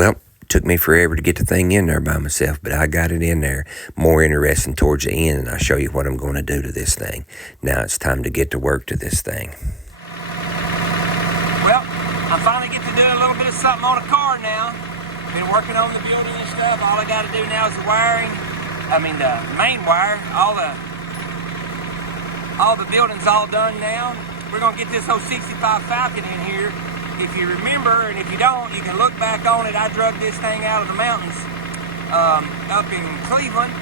Well, took me forever to get the thing in there by myself, but I got it in there. More interesting towards the end, and I'll show you what I'm going to do to this thing. Now it's time to get to work to this thing. Well, I finally get to do a little bit of something on a car now. Been working on the building and stuff. All I got to do now is the wiring. The main wire. All the building's all done now. We're going to get this whole 65 Falcon in here. If you remember, and if you don't, you can look back on it. I drug this thing out of the mountains up in Cleveland.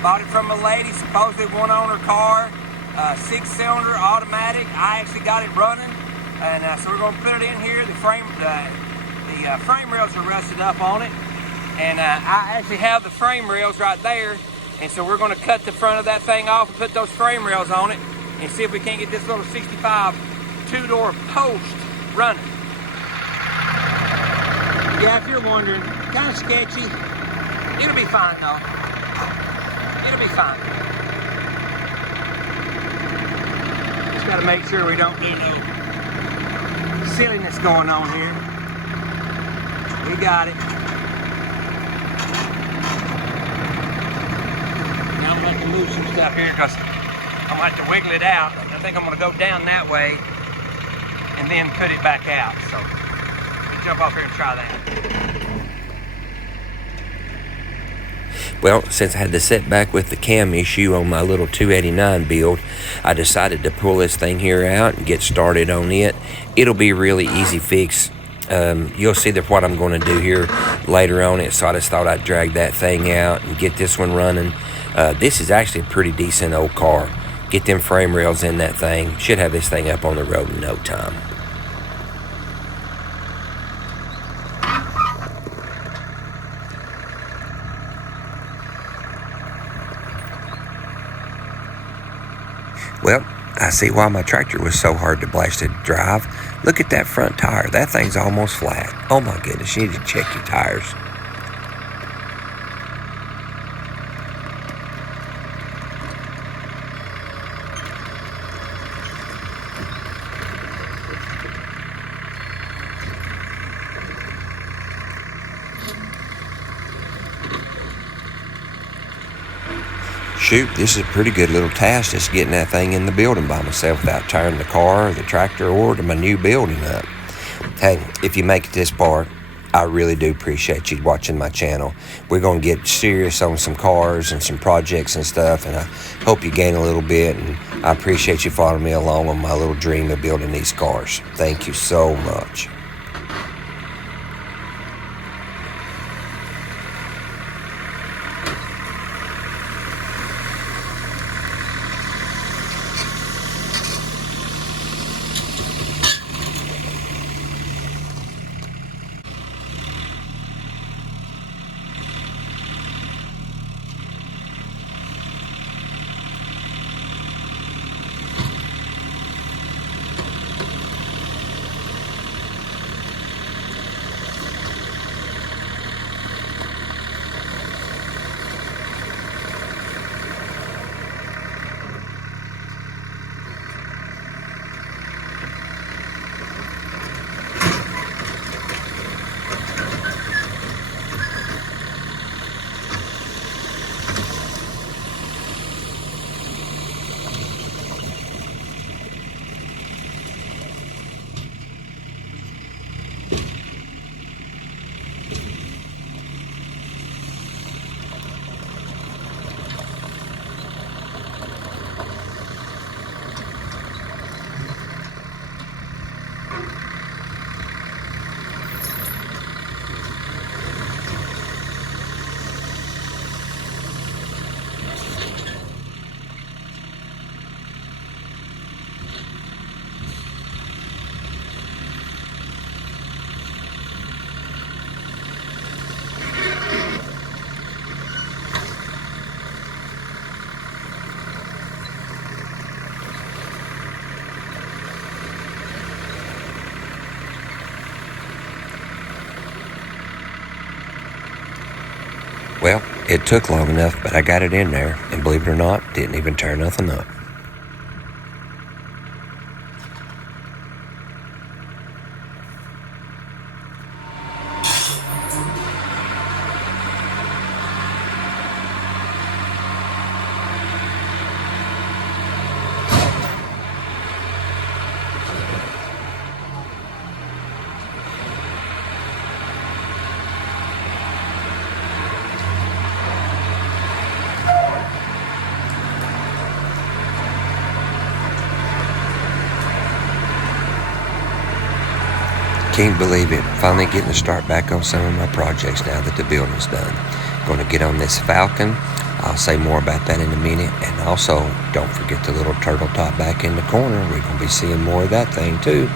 Bought it from a lady, supposedly one-owner car, 6-cylinder automatic. I actually got it running, and so we're going to put it in here. The frame rails are rusted up on it, and I actually have the frame rails right there. And so we're going to cut the front of that thing off and put those frame rails on it, and see if we can't get this little 65 two-door post running. Yeah, if you're wondering, kind of sketchy. It'll be fine though. It'll be fine. Just got to make sure we don't get no silliness going on here. We got it. Now I'm going to have to move some stuff here because I'm going to have to wiggle it out. I think I'm going to go down that way and then put it back out. So let's jump off here and try that. Well, since I had the setback with the cam issue on my little 289 build, I decided to pull this thing here out and get started on it. It'll be a really easy fix. You'll see what I'm going to do here later on it, so I just thought I'd drag that thing out and get this one running. This is actually a pretty decent old car. Get them frame rails in that thing. Should have this thing up on the road in no time. Well, I see why my tractor was so hard to blast to drive. Look at that front tire. That thing's almost flat. Oh my goodness, you need to check your tires. Shoot, this is a pretty good little task, just getting that thing in the building by myself without tearing the car or the tractor or to my new building up. Hey, if you make it this far, I really do appreciate you watching my channel. We're going to get serious on some cars and some projects and stuff, and I hope you gain a little bit, and I appreciate you following me along on my little dream of building these cars. Thank you so much. Well, it took long enough, but I got it in there, and believe it or not, didn't even tear nothing up. Can't believe it. Finally getting to start back on some of my projects now that the building's done. Going to get on this Falcon. I'll say more about that in a minute. And also, don't forget the little turtle top back in the corner. We're going to be seeing more of that thing too.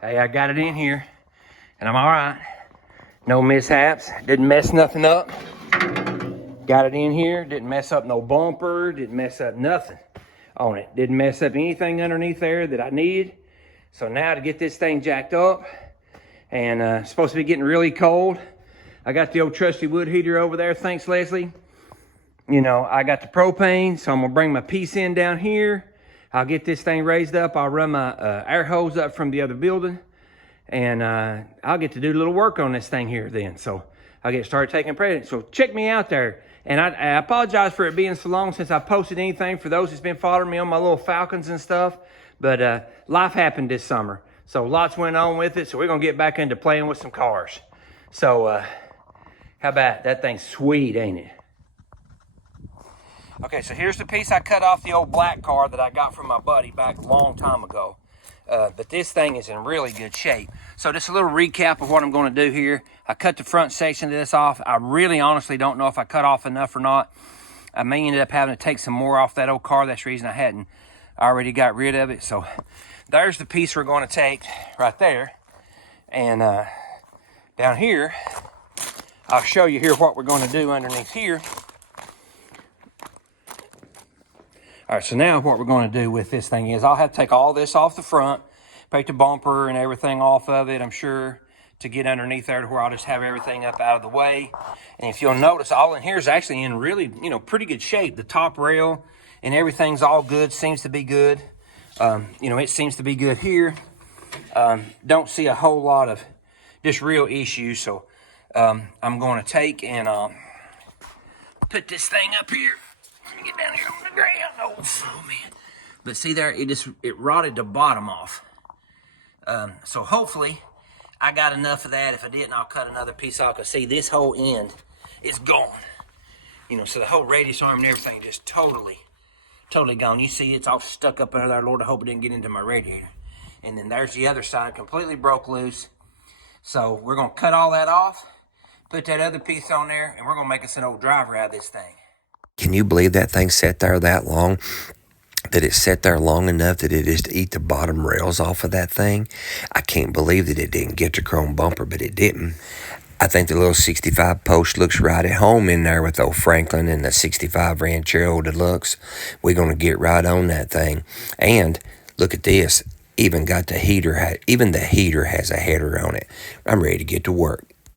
Hey, I got it in here, and I'm all right. No mishaps. Didn't mess nothing up. Got it in here. Didn't mess up no bumper. Didn't mess up nothing on it. Didn't mess up anything underneath there that I needed. So now to get this thing jacked up, and it's supposed to be getting really cold. I got the old trusty wood heater over there. Thanks, Leslie. You know, I got the propane, so I'm gonna bring my piece in down here. I'll get this thing raised up. I'll run my air hose up from the other building, and I'll get to do a little work on this thing here then. So I'll get started taking credit. So check me out there. And I apologize for it being so long since I posted anything for those that's been following me on my little Falcons and stuff. But life happened this summer. So lots went on with it. So we're going to get back into playing with some cars. So how about that thing's sweet, ain't it? Okay, so here's the piece I cut off the old black car that I got from my buddy back a long time ago. But this thing is in really good shape. So just a little recap of what I'm going to do here. I cut the front section of this off. I really honestly don't know if I cut off enough or not. I may end up having to take some more off that old car. That's the reason I hadn't already got rid of it. So there's the piece we're going to take right there. And down here, I'll show you here what we're going to do underneath here. All right, so now what we're going to do with this thing is I'll have to take all this off the front, take the bumper and everything off of it, I'm sure, to get underneath there to where I'll just have everything up out of the way. And if you'll notice, all in here is actually in really, pretty good shape. The top rail and everything's all good, seems to be good. It seems to be good here. Don't see a whole lot of just real issues. So I'm going to take and put this thing up here. Let me get down here on the ground. Oh man. But see there, it rotted the bottom off. So hopefully I got enough of that. If I didn't, I'll cut another piece off. Because see, this whole end is gone. So the whole radius arm and everything just totally gone. You see it's all stuck up under there. Lord, I hope it didn't get into my radiator. And then there's the other side, completely broke loose. So we're going to cut all that off, put that other piece on there, and we're going to make us an old driver out of this thing. Can you believe that thing sat there that long? That it sat there long enough that it just eat the bottom rails off of that thing? I can't believe that it didn't get the chrome bumper, but it didn't. I think the little 65 post looks right at home in there with old Franklin and the 65 Ranchero Deluxe. We're going to get right on that thing. And look at this. Even the heater has a header on it. I'm ready to get to work.